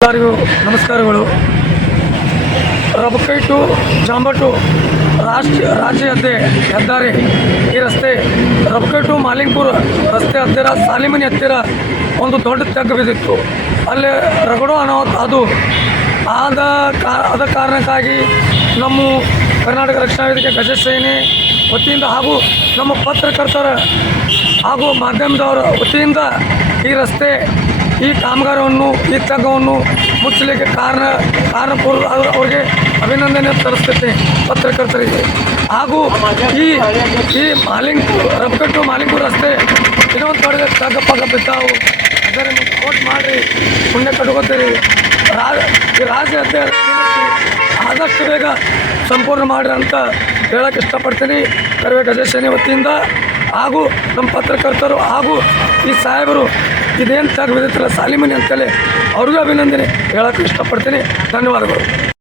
ಎಲ್ಲರಿಗೂ ನಮಸ್ಕಾರಗಳು. Rabkavi to Jamba to ರಾಷ್ಟ್ರೀಯ ರಾಜ್ಯ ಹದ್ದೆ ಹೆದ್ದಾರಿ ಈ ರಸ್ತೆ, ರಬಕೈ ಟು ಮಾಲಿಂಗ್ಪುರ ರಸ್ತೆ ಹತ್ತಿರ, ಸಾಲಿಮನಿ ಹತ್ತಿರ ಒಂದು ದೊಡ್ಡ ತೆಗ್ಗು ಬಿದ್ದಿತ್ತು. ಅಲ್ಲಿ ರಗಡೋ ಅನಾಹುತ ಅದು. ಆದ ಕಾ, ಆದ ಕಾರಣಕ್ಕಾಗಿ ನಮ್ಮ ಕರ್ನಾಟಕ ರಕ್ಷಣಾ ವೇದಿಕೆ ಗಜ ಸೇನೆ ವತಿಯಿಂದ ಹಾಗೂ ನಮ್ಮ ಪತ್ರಕರ್ತರ ಹಾಗೂ ಮಾಧ್ಯಮದವರ ವತಿಯಿಂದ ಈ ರಸ್ತೆ ಈ ಕಾಮಗಾರವನ್ನು ಈ ತಗ್ಗವನ್ನು ಮುಚ್ಚಲಿಕ್ಕೆ ಕಾರಣ ಕಾರಣಪೂರ್ವ ಅವರಿಗೆ ಅಭಿನಂದನೆ ತರಿಸ್ತೈತೆ ಪತ್ರಕರ್ತರಿಗೆ. ಹಾಗೂ ಈ ಈ ಮಾಲಿಂಗ್ಪುರ್ ರಬ್ಬೆಟ್ಟು ಮಾಲಿಂಗ್ಪುರ ರಸ್ತೆ ಇನ್ನೊಂದು ಕಡೆಗೆ ತಗ್ಗ ಪಗ್ಗ ಬಿದ್ದಾವು ಅದರ ಕೋಟ್ ಮಾಡಿರಿ ಪುಣ್ಯ ಕಟ್ಕೋತೀರಿ ರಾಜ ಈ ಆದಷ್ಟು ಬೇಗ ಸಂಪೂರ್ಣ ಮಾಡ್ರಿ ಅಂತ ಹೇಳಕ್ಕೆ ಇಷ್ಟಪಡ್ತೀನಿ. ಕರಿವೆ ಗಜೇಶನಿ ವತಿಯಿಂದ ಹಾಗೂ ನಮ್ಮ ಪತ್ರಕರ್ತರು ಹಾಗೂ ಈ ಸಾಹೇಬರು ಇದೇನು ತಗ ಬಿದ್ದಿತ್ತಲ್ಲ ಸಾಲಿಮನಿ ಅಂತೇಳಿ ಅವ್ರಿಗೂ ಅಭಿನಂದನೆ ಹೇಳೋಕ್ಕೆ ಇಷ್ಟಪಡ್ತೀನಿ. ಧನ್ಯವಾದಗಳು.